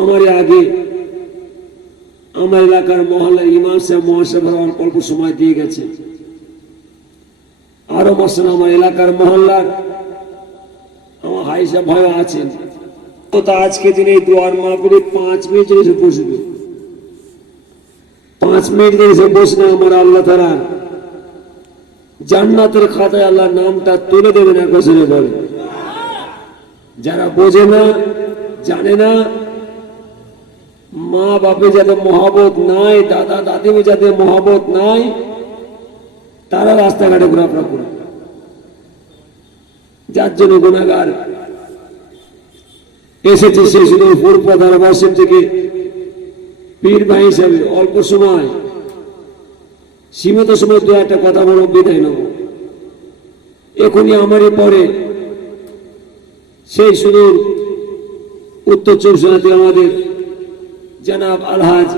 আমার আগে আমার এলাকার মহল্লার ইমাম সাহেব মহাসভার অল্প সময় দিয়ে গেছে। আরো মাসে আমার এলাকার মহল্লার আমার হাই সাহেব ভাই আছেন। তো আজকে দিনে দোয়ার মাহফিলে 5 মিনিট এসে বসবে, 5 মিনিট এসে বসলে আমার আল্লাহ তাআলা জান্নাতের খাতায় আল্লাহর নামটা তুলে দেবেন। এক বছরে বলে যারা বোঝে না, জানে না, মা বাপে যাদের মহব্বত নাই, দাদা দাদিমা যাদের মহব্বত নাই, তারা রাস্তাঘাটে ঘোরাফেরা করে, যার জন্য গুনাহগার এসেছে। সেই শুধু পুরপ্রধান বাসিম থেকে পীর ভাই হিসাবে অল্প সময়, সীমিত সময় দু একটা কথা বলব, বিদায় নেব। এখনই আমারই পরে সেই সুদূর উত্তর 24 থেকে আমাদের জনাব আলহাজ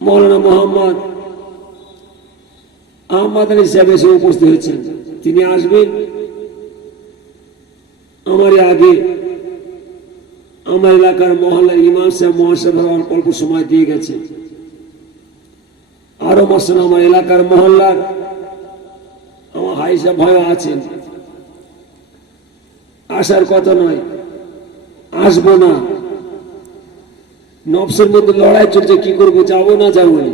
মৌলানা মোহাম্মদ আহমদ আলী সাহেব এসে উপস্থিত হয়েছেন। তিনি আসবেন। আমার আগে আমার এলাকার মহল্লার ইমাম সাহেব মহাসভার অল্প সময় দিয়ে গেছে। আরো মাসে আমার এলাকার মহল্লার আমার হাই সাহেব ভাই আছেন। আসার কথা নয়, আসবো না, নফসের মধ্যে লড়াই চলছে, কি করবো, যাবো না যাবো না।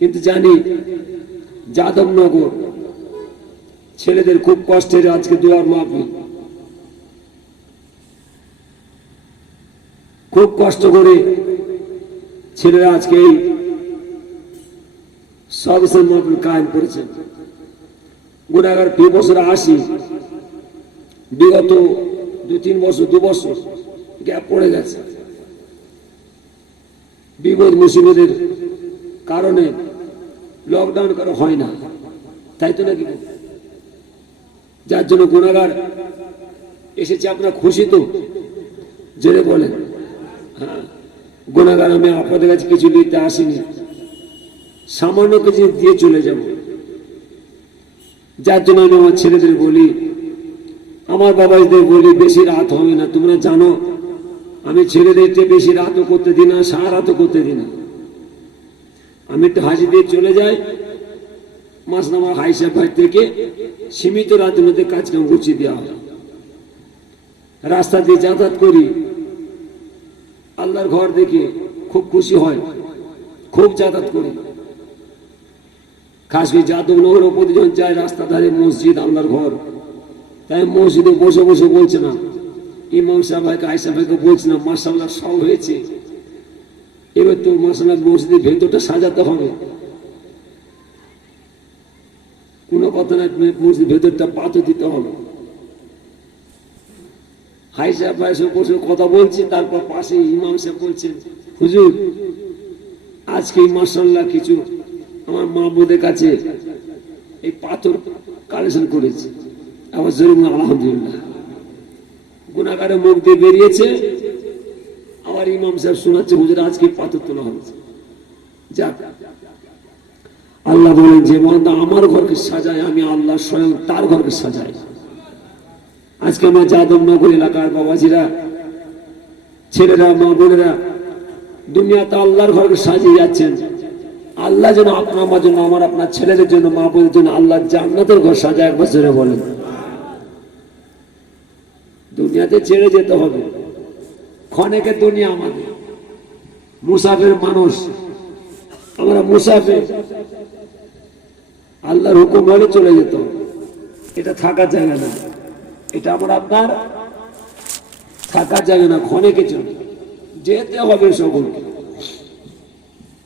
কিন্তু জানি যাদবনগর ছেলেদের খুব কষ্টের আজকে দোয়ার মাহফিল, খুব কষ্ট করে ছেলেরা আজকে এই সদস্যের মাহফিল কায়েম করেছে। গুনাহগার 2 বছর আসি, বিগত 2-3 বছর 2 বছর গ্যাপ পড়ে গেছে বিপদ মুসিবতের কারণে। লকডাউন করা হয় না, তাই তো নাকি? যার জন্য গুনাহগার এসেছে। আপনারা খুশি তো? জোরে বলেন। হ্যাঁ, গুনাহগার আমি আপনাদের কাছে কিছু নিতে আসিনি, সামান্য কিছু দিয়ে চলে যাব। যার জন্য আমি আমার ছেলেদের বলি, আমার বাবাদের বলি, বেশি রাত হবে না। তোমরা জানো আমি ছেলেদেরকে বেশি রাতও করতে দিই না, সারা রাতও করতে দিই না। আমি একটু হাজি দিয়ে চলে যাই। মাসনা আমার হাই সাহেব ভাই থেকে সীমিত রাতের মধ্যে কাজকাম গুছিয়ে দেওয়া হয়। রাস্তা দিয়ে যাতায়াত করি, আল্লাহর ঘর দেখে খুব খুশি হয়, খুব যাতায়াত করি। খাস করে যাদবনগর প্রতি যখন যায়, রাস্তা ধারে মসজিদ, আল্লাহর ঘর, তাই মসজিদে বসে বসে বলছে না, ইমাম সাহেব ভাইকে আয়েশা ভাইকে বলছে না, মাশাআল্লাহ সব হয়েছে, এবার তো মাশাআল্লাহ মসজিদের ভেতরটা সাজাতে হবে। কোনো কথা না, মসজিদের ভেতরটা পাথর দিতে হবে। হাই সাহেব ভাই বসে কথা বলছি, তারপর পাশে ইমাম সাহেব বলছেন, হুজুর আজকে মাশাআল্লাহ কিছু আমার মাহবুদের কাছে এই পাথর কালেকশন করেছে। আবার জরুরি আলহামদুলিল্লাহ। গুনাহগারের মুখ দিয়ে বেরিয়েছে, আমার ইমাম সাহেব শোনাচ্ছে, হুজুর আজকে পাথর তোলা হয়েছে। যাক, আল্লাহ বলেন যে বান্দা আমার ঘরকে সাজায়, আমি আল্লাহ স্বয়ং তার ঘরকে সাজাই। আজকে আমার যাদবনগর এলাকার বাবাজিরা, ছেলেরা, মা বোনেরা দুনিয়াতে আল্লাহর ঘরকে সাজিয়ে যাচ্ছেন। আল্লাহ যেন আপনার আমার জন্য, আমার আপনার ছেলেদের জন্য, মা বোনের জন্য আল্লাহ জান্নাতের ঘর সাজায়। একবার জোরে বলেন। দুনিয়াতে ছেড়ে যেতে হবে, ক্ষণেকের দুনিয়া আমাদের, মুসাফির মানুষ আমরা, মুসাফির। আল্লাহর হুকুম হলে চলে যেত, এটা থাকার জায়গা না, এটা আমার আপনার থাকার জায়গা না, ক্ষণেকে চলে যেতে হবে সকলকে।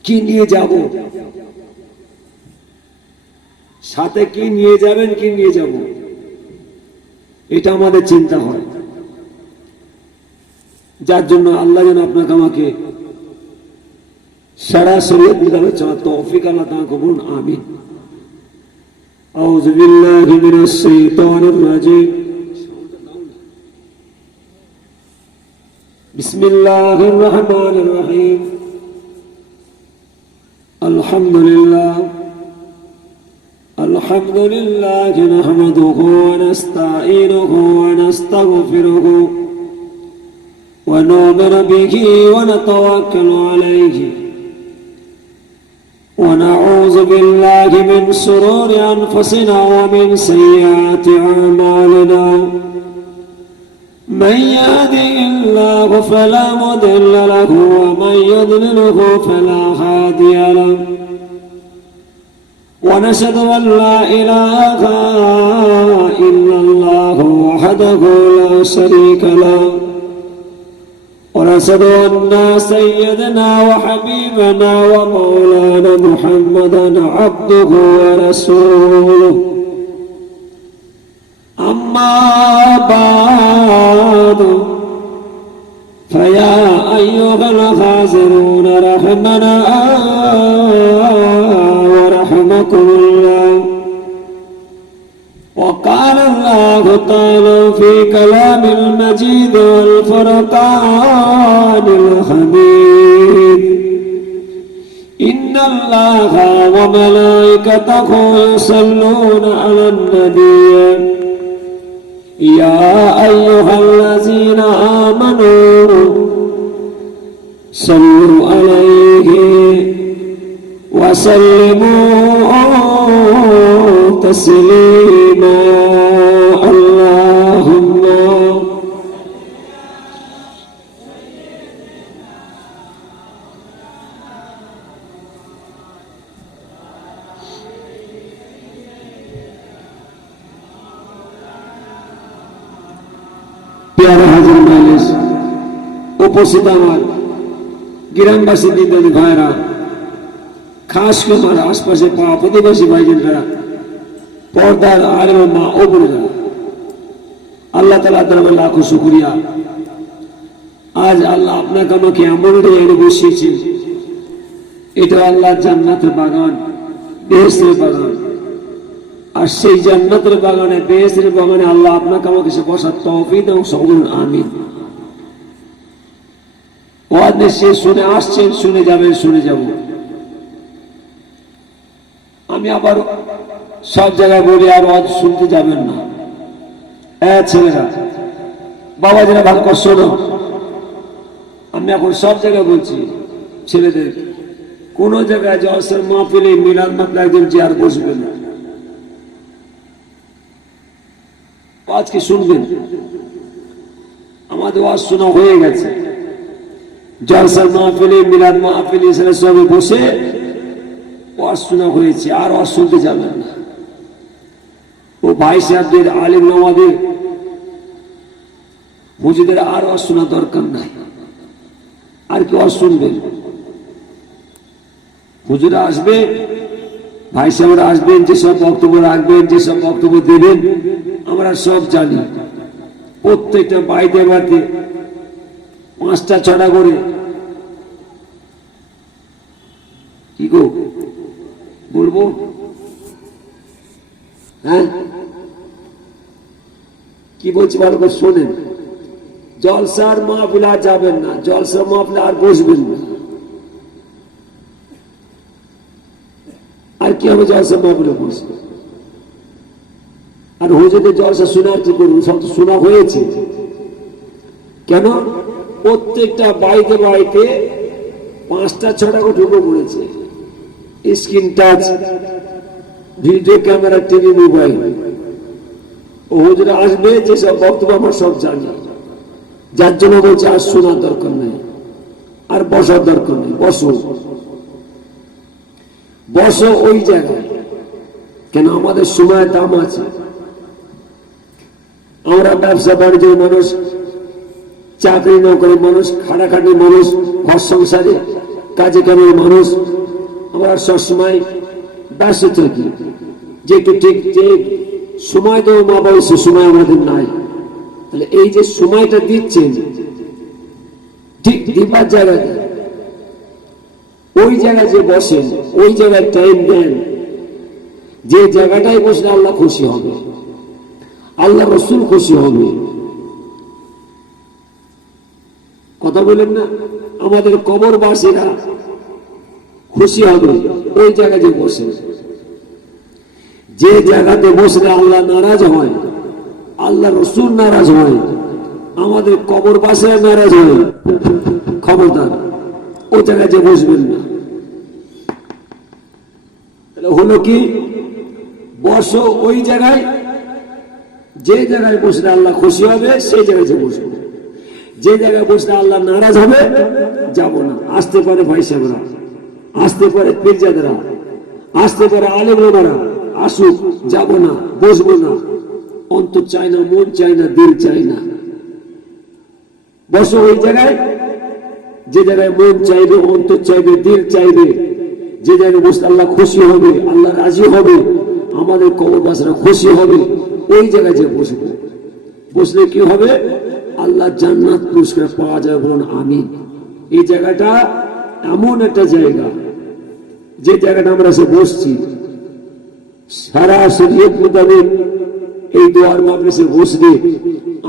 কি নিয়ে যাব, সাথে কি নিয়ে যাবেন, কি নিয়ে যাব, এটা আমাদের চিন্তা হয়। যার জন্য আল্লাহ যেন আপনাকে আমাকে সারা শরীয়ত মোতাবেক চলার তৌফিক আল্লাহ তাআলা কবুল। আমিন। আউযু বিল্লাহি মিনাশ শাইতানির রাজিম। বিসমিল্লাহির রহমানির রহিম। আলহামদুলিল্লাহ আলহামদুলিল্লাহ নাহমাদুহু ওয়া নাস্তাঈনুহু ওয়া নাস্তাগফিরুহু ونؤمن به ونتوكل عليه ونعوذ بالله من شرور أنفسنا ومن سيئات أعمالنا من يهده الله فلا مضل له ومن يضلله فلا هادي له ونشهد أن لا إله إلا الله وحده لا شريك له ونشهد أن سيدنا وحبيبنا ومولانا محمدا عبده ورسوله أما بعد فيا أيها الحاضرون رحمنا ورحمكم الله. وقال الله تعالى في كلام المجيد والفرقان الحميد إن الله وملائكته يصلون على النبي يا أيها الذين آمنوا صلوا عليه وسلموا تسليما اللهم প্যারা হাজির মাইলেস উপস্থিত আমার গ্রামবাসী দিদি ভাইরা, খাস করে আমার আশপাশে পাওয়া প্রতিবেশী ভাইজনরা, পর্দার আলেম মা ও বোনেরা, আল্লাহ তাআলা দরবারে লাখো শুকরিয়া। আজ আল্লাহ আপনাকে আমাকে এমন এনে বসিয়েছে, এটা আল্লাহর জান্নাতের বাগান, বেহেশতের বাগান। আর সেই জান্নাতের বাগানে, বেহেশতের বাগানে আল্লাহ আপনাকে আমাকে সে বসার তৌফিক এবং সকল আমিন। ওয়াজ সে শুনে আসছেন, শুনে যাবেন, শুনে যাব। আমি আবার সব জায়গায় বলি আর ওয়াজ শুনতে যাবেন না। ছেলেরা, বাবা যারা ভালো করে শোনো, আমি এখন সব জায়গায় বলছি ছেলেদের, কোন জায়গায় জলসার মাহফিলে মিলাদ মাত্র একজন চেয়ার বসবেন না। আজকে শুনবেন, আমাদের ওয়াজ শোনা হয়ে গেছে। জলসার মাহফিলে, মিলাদ মাহফিলে সবে বসে ওয়াজ শোনা হয়েছে, আর ওয়াজ শুনতে যাবেন না। ও ভাই সাহেবদের, আলিম নামাদের, হুজুরদের আর ওয়াজ শোনা দরকার নাই। আর কি ওয়াজ শুনবেন? হুজুরা আসবে, ভাই সাহেবরা আসবেন, যেসব বক্তব্য রাখবেন, যেসব বক্তব্য দেবেন আমরা সব জানি। প্রত্যেকটা বাড়িতে বাড়িতে 5টা 6টা করে, কি গো বলবো? হ্যাঁ, কি বলছি ভালো করে শোনেন। জলসার মাহফিল আর যাবেন না, জলসার মাহফিল আর বসবেন না। আর কি হবে জলসার মাহফিলে বসবে? আর হুজুরদের জলসা শোনার কি করবো? সব তো শোনা হয়েছে। কেন? প্রত্যেকটা বাড়িতে বাড়িতে 5টা 6টা করে ঢুকে পড়েছে, screen touch, video camera, TV, mobile. ও হুজুরা আসবে, যেসব বক্তব্য আমরা সব জানি, যার জন্য বলছে আর শোনার দরকার নেই, আর বসার দরকার নেই। বসো, বসো ওই জায়গায়। কেন? আমাদের সময় দাম আছে। আমরা ব্যবসা বাণিজ্যের মানুষ, চাকরি নকরি মানুষ, খাটাখাটি মানুষ, ঘর সংসারে কাজে কামের মানুষ। আমরা সবসময় ব্যস্ত থাকি, যে একটু ঠিক যে সময় দেবো মা বাবা, সে সময় আমাদের নাই। তাহলে এই যে সময়টা দিচ্ছেন, ঠিক দিবার জায়গায়, ওই জায়গায় যে বসেন, ওই জায়গায় টাইম দেন, যে জায়গাটাই বসলে আল্লাহ খুশি হবে, আল্লাহ রসুল খুশি হবে। কথা বলেন না? আমাদের কবরবাসীরা খুশি হবে ওই জায়গায় যে বসে। যে জায়গাতে বসলে আল্লাহ নারাজ হয়, আল্লাহ রসুল নারাজ হয়, আমাদের কবর পাশে নারাজ হয়, খবরদার ও জায়গায় যে বসবেন না। তাহলে হলো কি, বসো ওই জায়গায়, যে জায়গায় বসলে আল্লাহ খুশি হবে সেই জায়গায় যে বসবো। যে জায়গায় বসলে আল্লাহ নারাজ হবে যাব না। আসতে পারে ভাই সাহেবরা, আসতে পারে পীরজাদারা, আসতে পারে আলেম ওলামারা, আসুক, যাব না, বসবো না। অন্তর চাই না, মন চাই না, দিল চাই না। বসো ওই জায়গায় যে জায়গায় মন চাইবে, অন্তর চাইবে, দিল চাইবে, যে জায়গায় বসলে আল্লাহ খুশি হবে, আল্লাহ রাজি হবে, আমাদের কবরবাসীরা খুশি হবে, ওই জায়গায় যে বসবো। বসলে কি হবে? আল্লাহ জান্নাত পুরস্কার পাওয়া যাবে, বলুন আমিন। এই জায়গাটা এমন একটা জায়গা, যে জায়গাটা আমরা এসে বসছি, সারা শরীয়ত মোতাবেক এই দোয়ার মাদ্রাসায় বসলে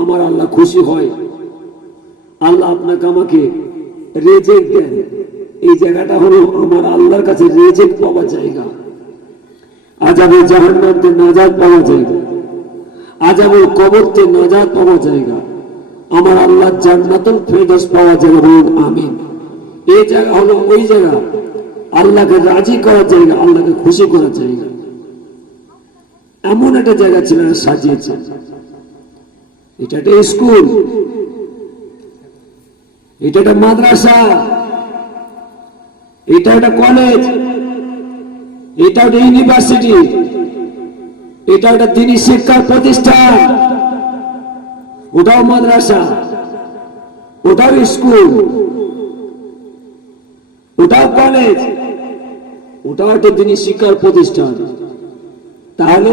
আমার আল্লাহ খুশি হয়, আল্লাহ আপনাকে আমাকে রেজেক দেন। এই জায়গাটা হলো আমার আল্লাহর কাছে রেজেক পাওয়া জায়গা, আযাবে জাহান্নাম থেকে নাজাত পাওয়া জায়গা, আযাবে কবর থেকে নাজাত পাওয়া জায়গা, আমার আল্লাহ জান্নাতুল ফেরদৌস পাওয়া জায়গা, বলুন আমিন। এই জায়গা হলো ওই জায়গা, আল্লাহকে রাজি করার জায়গা, আল্লাহকে খুশি করার জায়গা। এমন একটা জায়গা ছিল সাজিয়েছে। এটা একটা স্কুল, এটা একটা মাদ্রাসা, এটা একটা কলেজ, এটা একটা ইউনিভার্সিটি, এটা একটা দ্বীনি শিক্ষার প্রতিষ্ঠান, ওটাও মাদ্রাসা, ওটাও স্কুল, ওটাও কলেজ, ওটাও একটা দ্বীনি শিক্ষার প্রতিষ্ঠান। তাহলে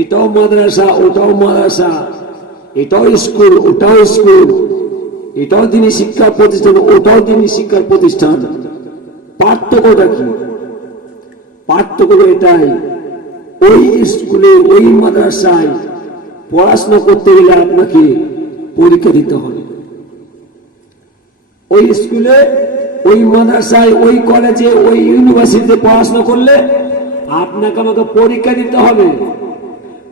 এটাও মাদ্রাসা, ওটাও মাদ্রাসা, এটাও স্কুল, ওটাও স্কুল, এটাও দ্বীনি শিক্ষা প্রতিষ্ঠান, ওটাও দ্বীনি শিক্ষার প্রতিষ্ঠান। পার্থক্যটা কি? পার্থক্য এটাই, ওই স্কুলে, ওই মাদ্রাসায় পড়াশোনা করতে গেলে আপনাকে পরীক্ষা দিতে হবে। ওই স্কুলে, ওই মাদ্রাসায়, ওই কলেজে, ওই ইউনিভার্সিটিতে পড়াশোনা করলে আপনাকে আমাকে পরীক্ষা দিতে হবে।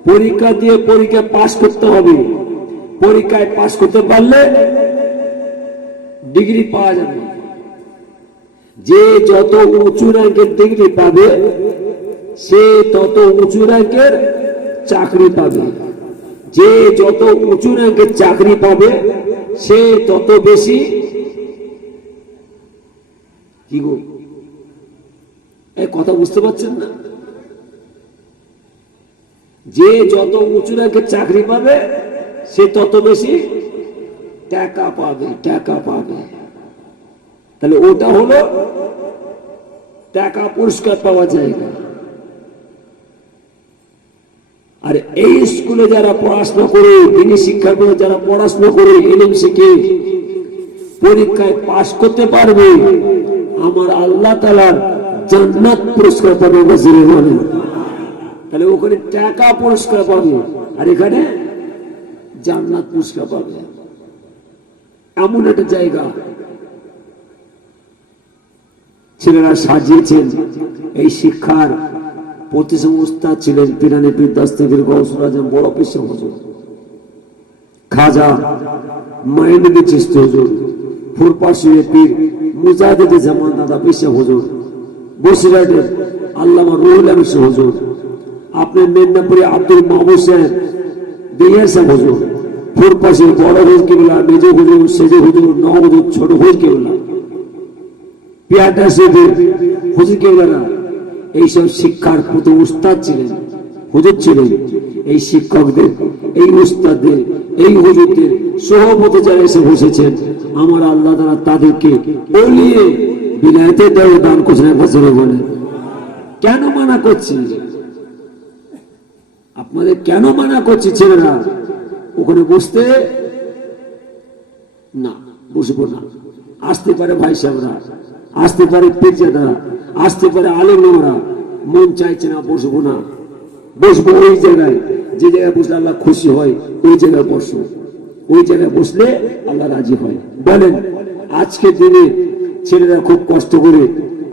পরীক্ষা দিয়ে পরীক্ষা পাস করতে হবে। পরীক্ষায় পাস করতে পারলে ডিগ্রি পাওয়া যাবে। যে যত উঁচু র্যাঙ্কের ডিগ্রি পাবে, সে তত উঁচু র্যাঙ্কের চাকরি পাবে। যে যত উঁচু র্যাঙ্কের চাকরি পাবে, সে তত বেশি কি গো, এই কথা বুঝতে পারছেন না? যে যত উঁচু র্যাঙ্কের চাকরি পাবে, সে তত বেশি টাকা পাবে, টাকা পাবে। তাহলে ওটা হলো টাকা পুরস্কার পাওয়া জায়গা। আর এই স্কুলে যারা পড়াশোনা করে, দ্বীনি শিক্ষা করে যারা পড়াশোনা করে, ইলম শিখে পরীক্ষায় পাশ করতে পারবে, আমার আল্লাহ তাআলার জান্নাত পুরস্কার পাবে। তাহলে ওখানে টাকা পুরস্কার পাবে, আর এখানে জান্নাত পুরস্কার পাবে। এমন একটা জায়গা ছেলেরা সাজিয়েছেন। এই শিক্ষার প্রতিষ্ঠান উস্তাদ ছিলেন পিরানি পীর দস্তগীর গৌসুল আজম বড় পীর হুজুর, খাজা মাইনুদ্দিন চিশতি হুজুর, ফুরপাশির পীর মুজাহিদ জামান দাদা পীর হুজুর, বসিরহাটের আল্লামা রুহুল আমিন হুজুর, আপনি মেদিনীপুরে আব্দুল মাহমুদ সাহেব দিয়ার সাহেব হুজুর, ফুরপাশির বড় হুজুর কেবলা, মেজ হুজুর, সেজ হুজুর, নব হুজুর, ছোট হুজুর কেবলা, পিয়াটা শেখের হুজুর কেবলারা এইসব শিক্ষার প্রতি উস্তাদ ছিলেন, হুজুর ছিলেন। এই শিক্ষকদের, এই উস্তাদদের, এই হুজুরদের সহবতে যারা এসে বসেছেন, আমার আল্লাহ তাআলা তাদেরকে বলিয়ে বিলায়েতের দেওয়া দান করছেন। একবার বলে কেন মানা করছি? আপনাদের কেন মানা করছি? ছেলেরা ওখানে বসতে না, বসবো না। আসতে পারে ভাই সাহেবরা, আসতে পারে পীরজাদারা, আসতে পারে আলেম ওলামারা, মন চাইছে না, বসবো না। বসবো ওই জায়গায়, যে জায়গায় বসলে আল্লাহ খুশি হয়, ওই জায়গায় বসবো। ওই জায়গায় বসলে আল্লাহ রাজি হয়। বলেন, আজকের দিনে ছেলেরা খুব কষ্ট করে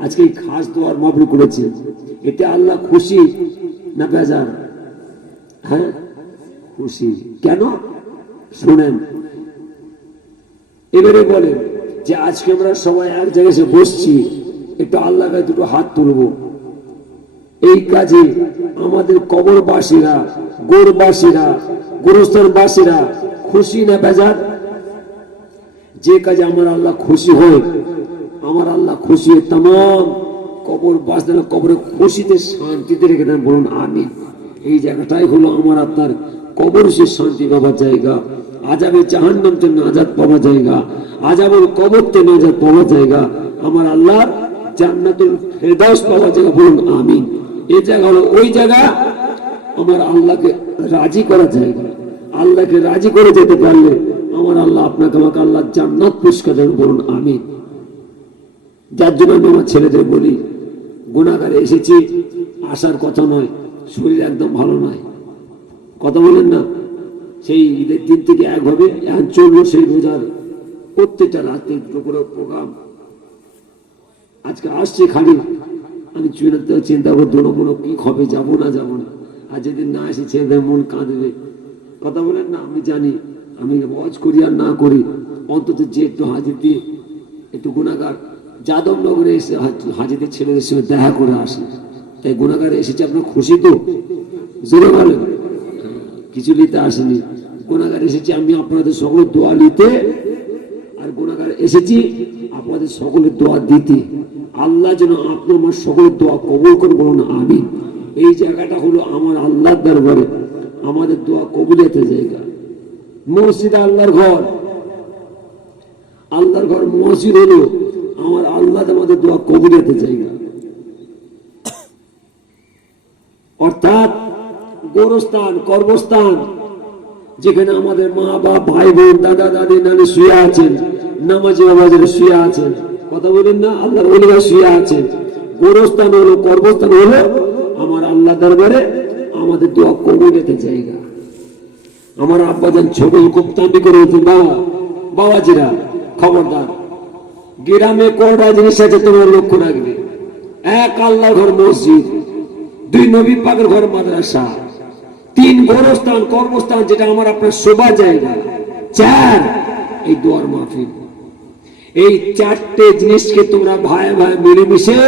আজকে এই খাস দোয়ার মাহফিল করেছে, এতে আল্লাহ খুশি না বেজার? হ্যাঁ, খুশি। কেন? শুনেন, এবারে বলেন যে আজকে আমরা সবাই এক জায়গায় এসে বসছি, একটু আল্লাহ কাছে দুটো হাত তুলবো, এই কাজে আমাদের কবরবাসীরা, গোরবাসীরা, গোরস্থানবাসীরা খুশি না বেজার? যে কাজে আমার আল্লাহ খুশি হয়, আমার আল্লাহ খুশি হয় তাম কবরবাসীরা কবরে খুশিতে শান্তিতে রেখে দেন, বলুন আমিন। এই জায়গাটাই হলো আমার আপনার কবর, সে শান্তি পাওয়ার জায়গা, আযাবে জাহান্নাম থেকে নাজাত পাওয়ার জায়গা, আযাবুল কবর থেকে নাজাত পাওয়ার জায়গা, আমার আল্লাহর জান্নাতুল ফেরদাউস পাওয়ার জায়গা, বলুন আমিন। এই জায়গা হলো ওই জায়গা আমার আল্লাহকে রাজি করার জায়গা। আল্লাহকে রাজি করে যেতে পারলে আমার আল্লাহ আপনাকে আমাকে আল্লাহ জান্নাত পুরস্কার দেন, বলুন আমিন। যার জন্য আমি আমার ছেলেদের বলি, গুনাহগারে এসেছি, আসার কথা নয়, শরীর একদম ভালো নয়, কথা বলেন না। সেই ঈদের দিন থেকে এক হবে, এখন চলবো সেই রোজার প্রত্যেকটা রাতে দুটো করে প্রোগ্রাম। আজকে আসছে খালি আমি চিন্তা করতে মনে কি হবে, যাবো না যাবো না। আর যেদিন না আসে ছেলেদের মন কাঁদবে, কথা বলেন না। আমি জানি আমি ওয়াজ করি আর না করি, অন্তত যে একটু হাজির দিয়ে একটু গুনাহগার যাদবনগরে এসে হাজিদের ছেলেদের সঙ্গে দেখা করে আসে, তাই গুনাহগার এসেছে, আপনার খুশি তো? জোরে বলেন। কিছু নিতে আসেনি, গুনাহগার এসেছি আমি আপনাদের সকলের দোয়া নিতে, আর গুনাহগার এসেছি আপনাদের সকলের দোয়া দিতে। আল্লাহ যেন আপনার আমার সকলের দোয়া কবুল করে, বলুন আমিন। এই জায়গাটা হলো আমার আল্লাহর দরবারে আমাদের দোয়া কবুলিয়াতের জায়গা। মসজিদ আল্লাহর ঘর, আল্লাহর ঘর মসজিদ হলো আমার আল্লাহ আমাদের দোয়া কবুলিয়াতের জায়গা। অর্থাৎ গোরস্থান, কর্মস্থান, যেখানে আমাদের মা বাপ, ভাই বোন, দাদা দাদি, নানি শুয়ে আছেন, নামাজি বাবাজিরা শুয়ে আছেন, কথা বলেন না, আল্লাহর ওলিরা শুয়ে আছেন। গোরস্থান হলো, কর্মস্থান হলো আমার আল্লাহ দরবারে আমাদের দোয়া কবুলিয়াতের জায়গা। আমার আব্বাজান ছোট খুব তান্ডি করে বলতেন, বাবা বাবাজিরা খবরদার, গ্রামে কয়টা জিনিস আছে তোমার লক্ষ্য রাখবে। এক, আল্লাহ ঘর মসজিদ; দুই, নবী পাকের ঘর মাদ্রাসা; তিন, গোরস্থান কর্মস্থান যেটা আমার আপনার শোভা জায়গা; চার, এই দোয়ার মাহফিল। এই চারটে জিনিসকে তোমরা ভাই ভাই মিলেমিশে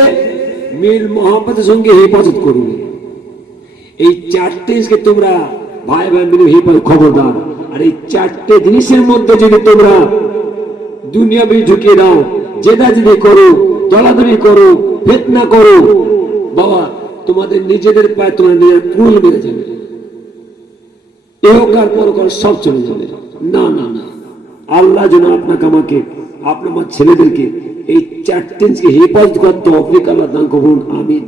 মিল মোহাম্মতের সঙ্গে হেফাজত করবে। এই চারটে জিনিসকে তোমরা ভাই ভাই মিলে হেফাজত, খবরদার। আর এই চারটে জিনিসের মধ্যে যদি তোমরা দুনিয়া বি ঢুকিয়ে দাও, যেটা যদি করো, দলাদলি করো, ফিতনা করো, বাবা তোমাদের নিজেদের পায়ে তোমরা নিজের কুল মেরে যাবে, এহকার পরকাল সব চলে যাবে। না না না, আল্লাহ যেন আপনাকে আমাকে আপনার আমার ছেলেদেরকে এই চারটে হেফাজত করতে তৌফিক আল্লাহ দান করুন, আমিন।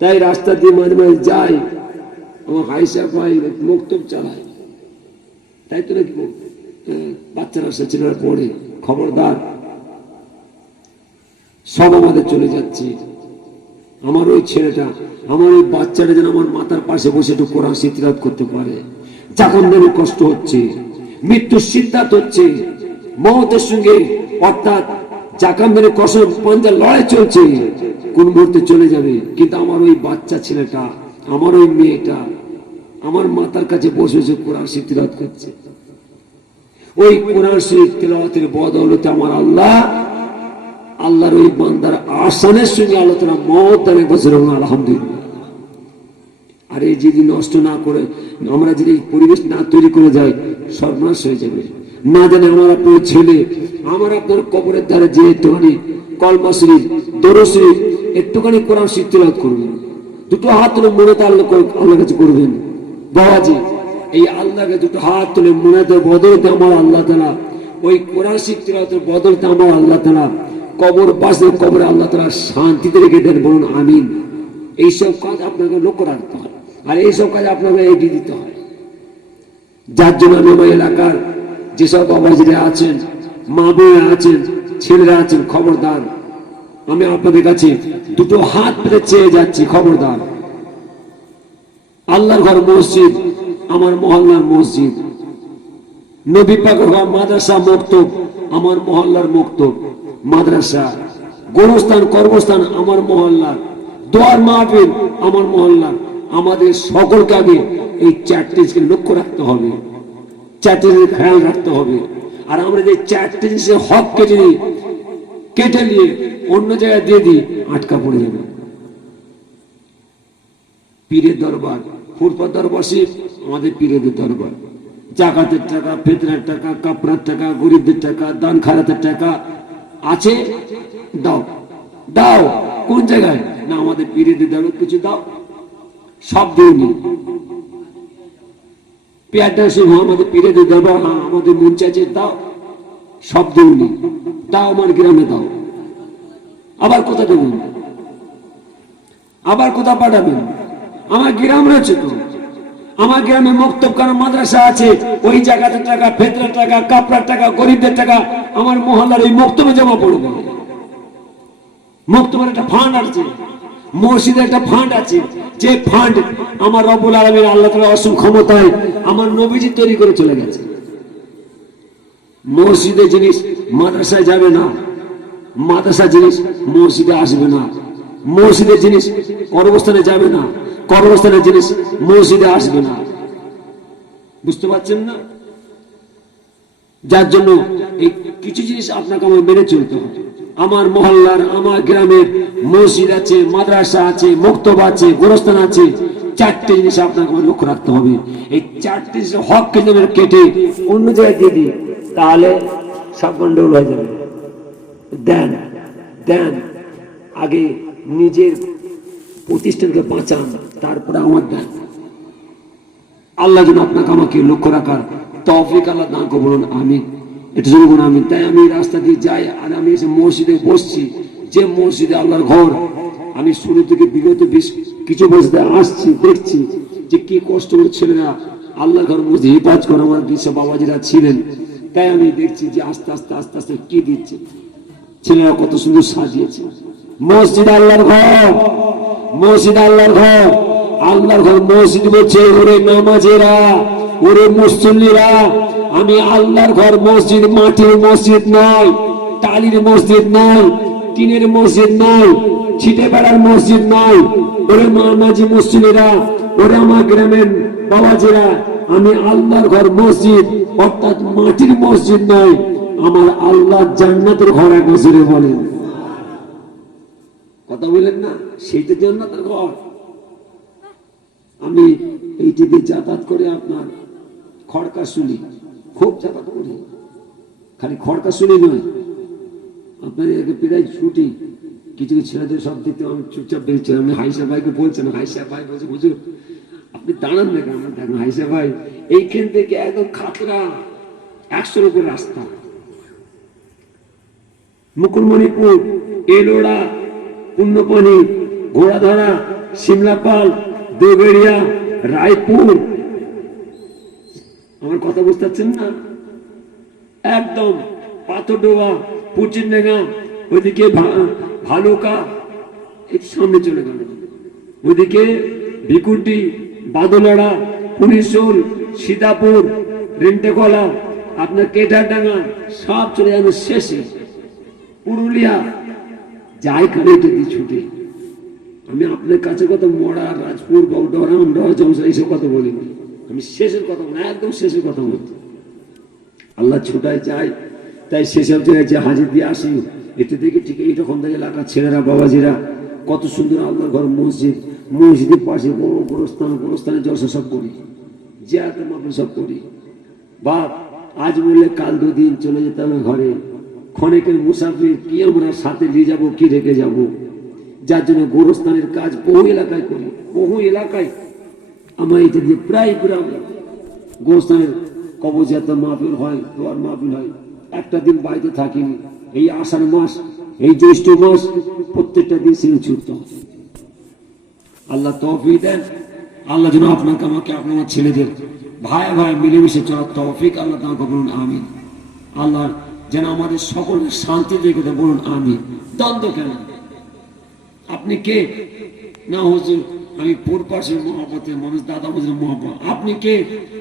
তাই রাস্তা দিয়ে মাঝে মাঝে যাই, আমার ভাই সাহেব ভাই মক্তব চালায়, তাই তো নাকি বাচ্চারা সে ছেলেরা পড়ে, খবরদার সব আমাদের চলে যাচ্ছে। আমার ওই ছেলেটা, আমার ওই বাচ্চাটা যেন আমার মাথার পাশে বসে একটু কোরআন তিলাওয়াত করতে পারে। যখন ধরে কষ্ট হচ্ছে, মৃত্যুর সিদ্ধান্ত হচ্ছে, মওতের সঙ্গে অর্থাৎ জাকাম ধরে কসম পাঞ্জা লড়াই চলছে, কোন মুহূর্তে চলে যাবে, কিন্তু আমার ওই বাচ্চা ছেলেটা, আমার ওই মেয়েটা আমার মাথার কাছে বসে বসে কোরআন তিলাওয়াত করছে। ওই কোরআন শরীফ তিলাওয়াতের বদৌলতে আমার আল্লাহ, আল্লাহর ওই বান্দার আসানের সঙ্গে আলোচনা মওত অনেক বছর, আলহামদুলিল্লাহ। আর এই যদি নষ্ট না করে আমরা যদি পরিবেশ না তৈরি করে যাই, সর্বনাশ হয়ে যাবে। না জানে আমার আপনার ছেলে, আমার আপনার কবরের দ্বারা যে একটুখানি কলমা শরীফ, দরুদ শরীফ, একটুখানি কোরআন শরীফ তিলাওয়াত করবেন, দুটো হাত তুলে মনে আল্লাহর কাছে করবেন, বাবাজি এই আল্লাহকে দুটো হাত তুলে মনে বদলতে আমার আল্লাহ তাআলা, ওই কোরআন শরীফ তিলাওয়াতের বদলতে আমার আল্লাহ তাআলা কবর বাসের কবরে আল্লাহ তাআলা শান্তিতে রেখে দেন, বলুন আমিন। এইসব কাজ আপনাকে লক্ষ্য রাখতে হয়, আর এইসব কাজ আপনাকে এগিয়ে দিতে হয়। যার জন্য আমি আমার এলাকার যেসব বাবাজিরা আছেন, মা বোনেরা আছেন, ছেলেরা আছেন, খবরদার আমি আপনাদের কাছে দুটো হাত পেতে চেয়ে যাচ্ছি, খবরদার। আল্লাহর ঘর মসজিদ আমার মহল্লার মসজিদ, নবী পাকের ঘর মাদ্রাসা মক্তব আমার মহল্লার মক্তব মাদ্রাসা, গোরস্থান কর্মস্থান আমার মহল্লার, দোয়ার মাহফিল আমার মহল্লার। আমাদের সকলকে আগে এই চারটে লক্ষ্য রাখতে হবে, চারটে খেয়াল রাখতে হবে। আর আমরা যে চারটে জিনিসের হককে যদি কেটে নিয়ে অন্য জায়গায় দিয়ে দিই, আটকা পড়ে যাবে। পীরের দরবার, ফুরফার দরবার শিব আমাদের পীরেদের দরবার। জাকাতের টাকা, ফিতরার টাকা, কাপড়ার টাকা, গরিবদের টাকা, দান খায়রাতের টাকা আছে, দাও দাও। কোন জায়গায়? না আমাদের পীরেদের দরবার। কিছু দাও, সব দিইনি। পেয়ারটা শিব আমাদের পীরেদের দরবার, হ্যাঁ আমাদের মন চাইছে দাও, সব দিইনি। দাও আমার গ্রামে দাও। আবার কোথা দেবেন? আবার কোথা পাঠাবেন? আমার গ্রাম রয়েছে তো, আমার গ্রামে মক্তবখানা মাদ্রাসা আছে, ওই জায়গাতে টাকা, ফেতরার টাকা, কাপড়ার টাকা, গরিবদের টাকা আমার মহল্লার এই মক্তবে জমা পড়বে। মক্তবের একটা ফান্ড আছে, মসজিদের একটা ফান্ড আছে, যে ফান্ড আমার রব্বুল আলামিন আল্লাহ তাআলা অসীম ক্ষমতায় আমার নবীজি তৈরি করে চলে গেছে। মসজিদের জিনিস মাদ্রাসায় যাবে না, মাদ্রাসা জিনিস মসজিদে আসবে না, মসজিদের জিনিস কর্মস্থানে যাবে না, কর্মস্থানের জিনিস মসজিদে আসবে না। বুঝতে পারছেন না? যার জন্য এই কিছু জিনিস আপনাকে আমার মেনে চলতে হবে। আমার মহল্লার, আমার গ্রামের মসজিদ আছে, মাদ্রাসা আছে, মক্তব আছে, গোরস্থান আছে, চারটে জিনিস আপনাকে আমার লক্ষ্য রাখতে হবে। এই চারটে জিনিস হক কেটে অন্য জায়গায় দিয়ে দিই, তাহলে সব গন্ডগোল হয়ে যাবে। দেন দেন, আগে নিজের প্রতিষ্ঠানকে বাঁচান, তারপরে আমার দেন। আল্লাহ যেন আপনাকে আমাকে লক্ষ্য রাখার তৌফিক আল্লাহ দান করুন, বলুন আমিন। এটা শুরু করুন আমিন। তাই আমি রাস্তা দিয়ে যাই, আর আমি এসে মসজিদে বসছি, যে মসজিদে আল্লাহর ঘর। আমি শুরু থেকে বিগত বেশ কিছু বছর আসছি, দেখছি যে কি কষ্ট করে ছেলেরা আল্লাহর ঘর মসজিদ হেফাজ করে, আমার বিশ্ব বাবাজিরা ছিলেন। তাই আমি দেখছি যে আস্তে আস্তে আস্তে আস্তে কি দিচ্ছে, ছেলেরা কত সুন্দর সাজিয়েছে। মসজিদ আল্লাহর ঘর, মসজিদ আল্লাহর ঘর, আল্লাহর ঘর মসজিদ বলছে। ওরে নামাজেরা, ওরে মুসল্লিরা, আমি আল্লাহর ঘর মসজিদ মাটির মসজিদ নয়, টালির মসজিদ নয়, টিনের মসজিদ নয়, ছিটে বেড়ার মসজিদ নয়। ওরে নামাজি মুসল্লিরা, ওরে আমার গ্রামের বাবাজিরা, আমি আল্লাহর ঘর মসজিদ, অর্থাৎ মাটির মসজিদ নয়, আমার আল্লাহ জান্নাতের ঘর। এক বছরে বলেন, কথা বলেন না, সেইটা জান্নাতের ঘর। আমি এইটি দিয়ে যাতায়াত করে আপনার খড়কাশুলি খুব যাতায়াত করি, খালি খড়কাশুলি নয়, আপনাদের প্রায় ছুটি। কিছু কিছু ছেলেদের সব দিতে আমি চুপচাপ দেখছিলাম। আমি হাইসা ভাইকে বলছিলাম, হাইসা ভাই বলছে হুজুর আপনি দাঁড়ান না কেন? দেখেন হাইসা ভাই এইখান থেকে একদম খাতরা 100-এর উপর রাস্তা, মুকুটমণিপুর, এলোড়া, পুণ্যপানি, ঘোড়াধরা, সিমলাপাল, দেবেড়িয়া, রায়পুর। আমার কথা বুঝতে পারছেন না? একদম পাথরডোবা, পুচিনডেঙ্গা, ওইদিকে ভালুকা, এই সামনে চলে গেল। ওইদিকে ভিকুটি, বাদলড়া, পুনিশোল, সীতাপুর, রেন্টেকলা, আপনার কেটারডাঙ্গা, সব চলে যাবে শেষে। পুরুলিয়া, যাই খানে এটা দিয়ে ছুটে। আমি আপনাদের কাছে কত মরা, রাজপুর, বৌডরাম, রাজহংস এইসব কথা বলিনি, আমি শেষের কথা বলি, একদম শেষের কথা বলছি। আল্লাহ ছুটায় যায়, তাই সেসব জায়গায় যে হাজির দিয়ে আসি, এতে দেখে ঠিক এইরকম এলাকার ছেলেরা বাবাজিরা কত সুন্দর আল্লাহর ঘর মসজিদ, মসজিদের পাশে বড় গোরস্থান, গোরস্থানে জলসা সব করি, জিয়ারত মাহফিল সব করি। বাপ আজ বললে কাল 2 দিন চলে যেতে হবে ঘরে, ক্ষণেকের মুসাফির কি আমরা সাথে নিয়ে যাবো, কি রেখে যাব। যার জন্য গোরস্থানের কাজ বহু এলাকায় করি, বহু এলাকায় আমার এটা দিয়ে প্রায় গোরস্থানের কবরজাত মাহফিল হয়, দোয়ার মাহফিল হয়। একটা দিন বাড়িতে থাকিনি, এই আষাঢ় মাস, এই জ্যৈষ্ঠ মাস, প্রত্যেকটা দিন সিঁড়ি ছুটতে হবে। আল্লাহ তৌফিক দেন। আল্লাহ যেন আপনাকে আমাকে আপনার ছেলেদের ভাই ভাই মিলেমিশে চলার তৌফিক আল্লাহ তাআলা বলুন আমিন। আল্লাহ যেন আমাদের সকলের শান্তি রেখে দেন, বলুন আমিন। দ্বন্দ্ব কেন? আপনি কে? না হুজুর আমি পূর্বপাশের মহব্বতের মানুষ, দাদা হুজুরের মহব্বত। আপনি কে?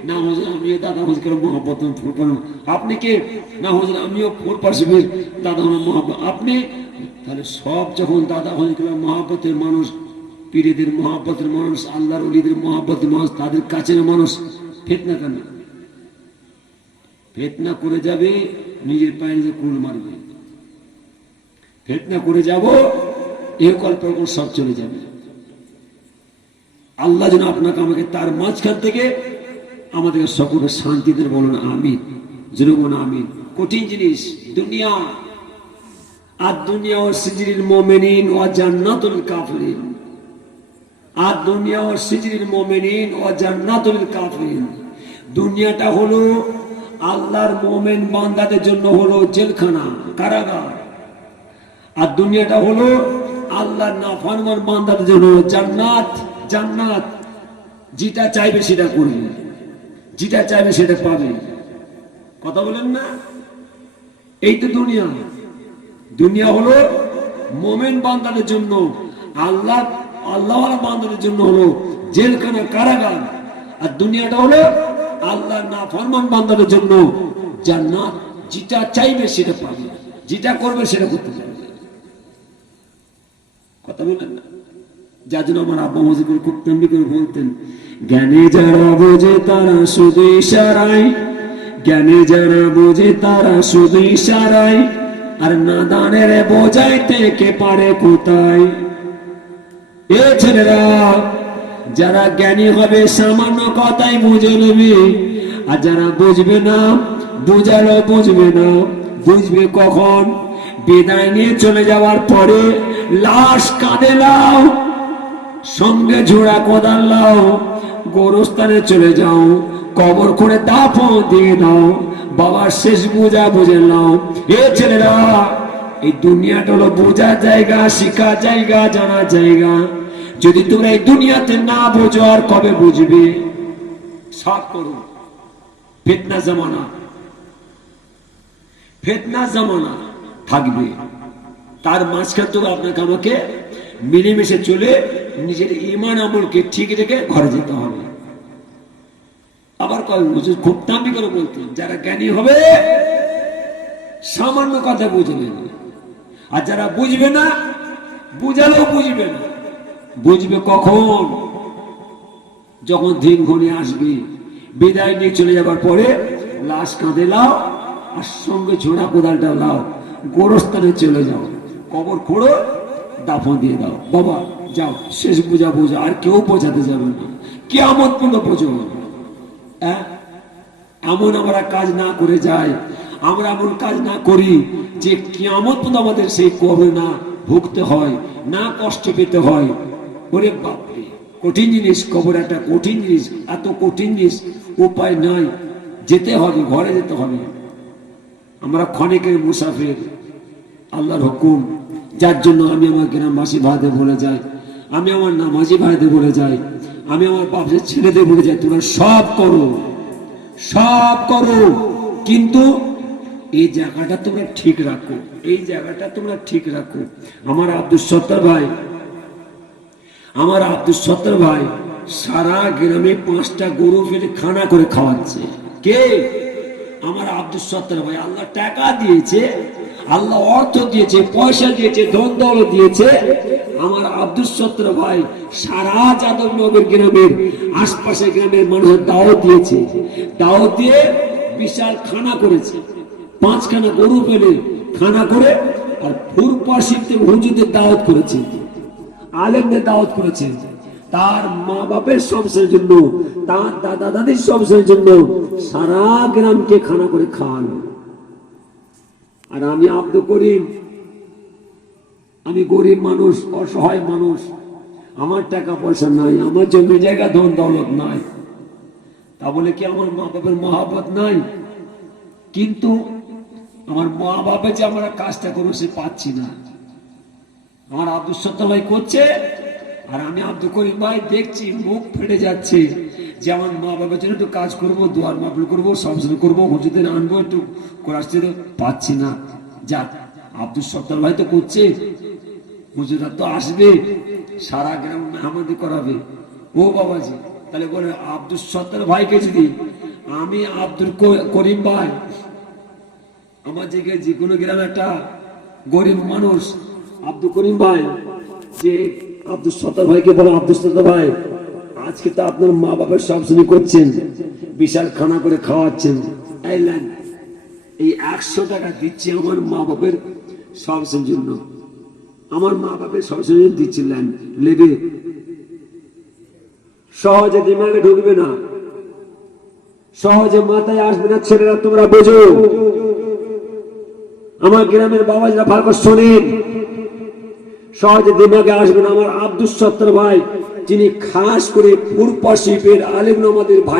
না হুজুর আমিও দাদা হুজুরের মহব্বত। আপনি কে? না হুজুর আমিও পূর্বপাশের দাদা হুজুরের মহব্বত। আপনি তাহলে সব যখন দাদা হুজুরের মহব্বতের মানুষ, পীরেদের মহব্বতের মানুষ, আল্লাহর ওলিদের মহব্বতের মানুষ, তাদের কাছের মানুষ, ফিতনা কেন? ফিতনা করে যাবে, নিজের পায়ে নিজে কুল মারবে। ফিতনা করে যাব, এই কল্পনা সব চলে যাবে। আল্লাহ যেন আপনাকে আমাকে তার মাঝখান থেকে আমাদেরকে সকলকে শান্তিতে বলুন আমিন, যেরকম আমিন। কঠিন জিনিস দুনিয়া, আর দুনিয়া ও সিজরিল মুমিনিন ও জান্নাতুল কাফিরিন, আর দুনিয়া ও সিজরিল মুমিনিন ও জান্নাতুল কাফিরিন। দুনিয়াটা হলো আল্লাহর মুমিন বান্দাদের জন্য হলো জেলখানা, কারাগার। আর দুনিয়াটা হলো আল্লাহর নাফরমান বান্দাদের জন্য জান্নাত। জান্নাত যেটা চাইবে সেটা করবে, যেটা চাইবে সেটা পাবে। কথা বলেন না? এই তো দুনিয়া। দুনিয়া হলো মুমিন বান্দাদের জন্য, আল্লাহওয়ালা বান্দাদের জন্য হলো জেলখানা, কারাগার। আর দুনিয়াটা হলো আল্লাহর নাফরমান বান্দাদের জন্য জান্নাত। যেটা চাইবে সেটা পাবে, যেটা করবে সেটা করতে পারবে। কথা বলেন না? যার জন্য আমার আব্বা মজা করে খুব তেমনি করে বলতেন, জ্ঞানে যারা বোঝে তারা শুধু ইশারায়, জ্ঞানে যারা বোঝে তারা শুধু ইশারায়, আর নাদানের বোঝাইতে কে পারে কোথায়। এ ছেলেরা, যারা জ্ঞানী হবে সামান্য কথাই বুঝে নেবে, আর যারা বুঝবে না, বুঝালো বুঝবে না। বুঝবে কখন? বিদায় নিয়ে চলে যাওয়ার পরে লাশ কাঁধে লাও, সঙ্গে ঝোড়া কোদাল লাও, গোরস্থানে চলে যাও, কবর করে দাফন দিয়ে দাও, বাবার শেষ বোঝা বুঝে নাও। এ ছেলেরা, এই দুনিয়াটা হলো বোঝার জায়গা, শিখার জায়গা, জানার জায়গা। যদি তোমরা এই দুনিয়াতে না বোঝো আর কবে বুঝবে? সব করো। ফিতনা জামানা, ফিতনা জামানা থাকবে। তার মাঝখান থেকে আপনাকে আমাকে মিলেমিশে চলে নিজের ঈমান আমলকে ঠিক রেখে ঘরে যেতে হবে। আবার খুব দামি করে বলতেন, যারা জ্ঞানী হবে সামান্য কথা বুঝবে না, আর যারা বুঝবে না, বুঝালেও বুঝবে না। বুঝবে কখন? যখন দিন ঘনিয়ে আসবে। বিদায় নিয়ে চলে যাবার পরে লাশ কাঁধে লাও, আর সঙ্গে ঝোড়া কোদালটা লাও, গোরস্থানে চলে যাও, কবর খোঁড়ো, দাফন দিয়ে দাও। বাবা যাও, শেষ বোঝা বোঝা, আর কেউ বোঝাতে যাবে না। কিয়ামত পর্যন্ত বোঝো। এমন আমরা কাজ না করে যাই, আমরা এমন কাজ না করি যে কিয়ামত পর্যন্ত আমাদের সেই কবরে না ভুগতে হয়, না কষ্ট পেতে হয়। ওরে বাপরে, কঠিন জিনিস কবর, একটা কঠিন জিনিস, এত কঠিন জিনিস, উপায় নাই, যেতে হবে, ঘরে যেতে হবে। আমরা ক্ষণিকের মুসাফির, আল্লাহর হুকুম। যার জন্য আমি আমার গ্রামবাসী ভাইদের বলে যাই, আমি আমার নামাজি ভাইদের বলে যাই, আমি আমার বাপের ছেলেদের বলে যাই, তোমরা সব করো, সব করো, কিন্তু এই জায়গাটা তোমরা ঠিক রাখো, এই জায়গাটা তোমরা ঠিক রাখো। আমার আব্দুল সত্তার ভাই, আমার আব্দুল সত্তার ভাই সারা গ্রামে 5টা গরু ফেলে খানা করে খাওয়াচ্ছে। কে? আমার আব্দুল সত্তার ভাই। আল্লাহ টাকা দিয়েছে, আল্লাহ অর্থ দিয়েছে, পয়সা দিয়েছে, ধন দৌলত দিয়েছে। আমার আব্দুল সত্তার ভাই সারা যাদবনগর গ্রামের আশপাশের গ্রামের মানুষের দাওয়াত দিয়েছে, দাওয়াত দিয়ে বিশাল খানা করেছে। 5খানা গরু ফেলে খানা করে, আর ফুরপাশিতে হুজুরদের দাওয়াত করেছে, আলেমদের দাওয়াত করেছে, তার মা বাপের সংসারের জন্য, তার দাদা দাদির সংসারের জন্য সারা গ্রামকে খানা করে খাওয়ানো। আর আমি আব্দুল করিম, আমি গরিব মানুষ, অসহায় মানুষ, আমার টাকা পয়সা নাই, আমার জমি জায়গা ধন দৌলত নাই, তা বলে কি আমার মা বাপের মহাব্বত নাই? কিন্তু আমার মা বাপে যে আমরা কাজটা করবো সে পাচ্ছি না। আমার আব্দুল সত্তার ভাই করছে, আর আমি আব্দুল করিম ভাই দেখছি মুখ ফেটে যাচ্ছে যে আমার মা বাবার জন্য একটু কাজ করবো, দোয়ার মাহফিল করবো, সংসার করবো, হুজুরদের আনবো, একটু করার জন্য পাচ্ছি না। যাক, আব্দুল সত্তার ভাই তো করছে, হুজুরা তো আসবে, সারা গ্রাম মেহমানতি করাবে। ও বাবাজি, তাহলে বলে আব্দুল সত্তার ভাইকে যদি আমি আব্দুল করিম ভাই, আমার যে কোনো গ্রামে একটা গরিব মানুষ আব্দুল করিম ভাই, যে আব্দুল সত্তার ভাইকে বলে, আব্দুল সত্তার ভাই আজকে তো আপনার মা বাবার সব শুনে করছেন, বিশাল খানা করে খাওয়াচ্ছেন, এই 100 টাকা দিচ্ছি আমার মা বাপের সবসের জন্য। আমার মা বাপের সবসের জন্য দিচ্ছিলেন, লেবে সহজে দিমাগে ঢুকবে না, সহজে মাথায় আসবে না। ছেলেরা তোমরা বোঝো, আমার গ্রামের বাবাজিরা ভালো করে শোনেন, সহজে দিমাগে আসবে না। আমার আব্দুল সত্তর ভাই, যিনি খাস করে ফুরপা শিপের আলেম আমাদের ভাই।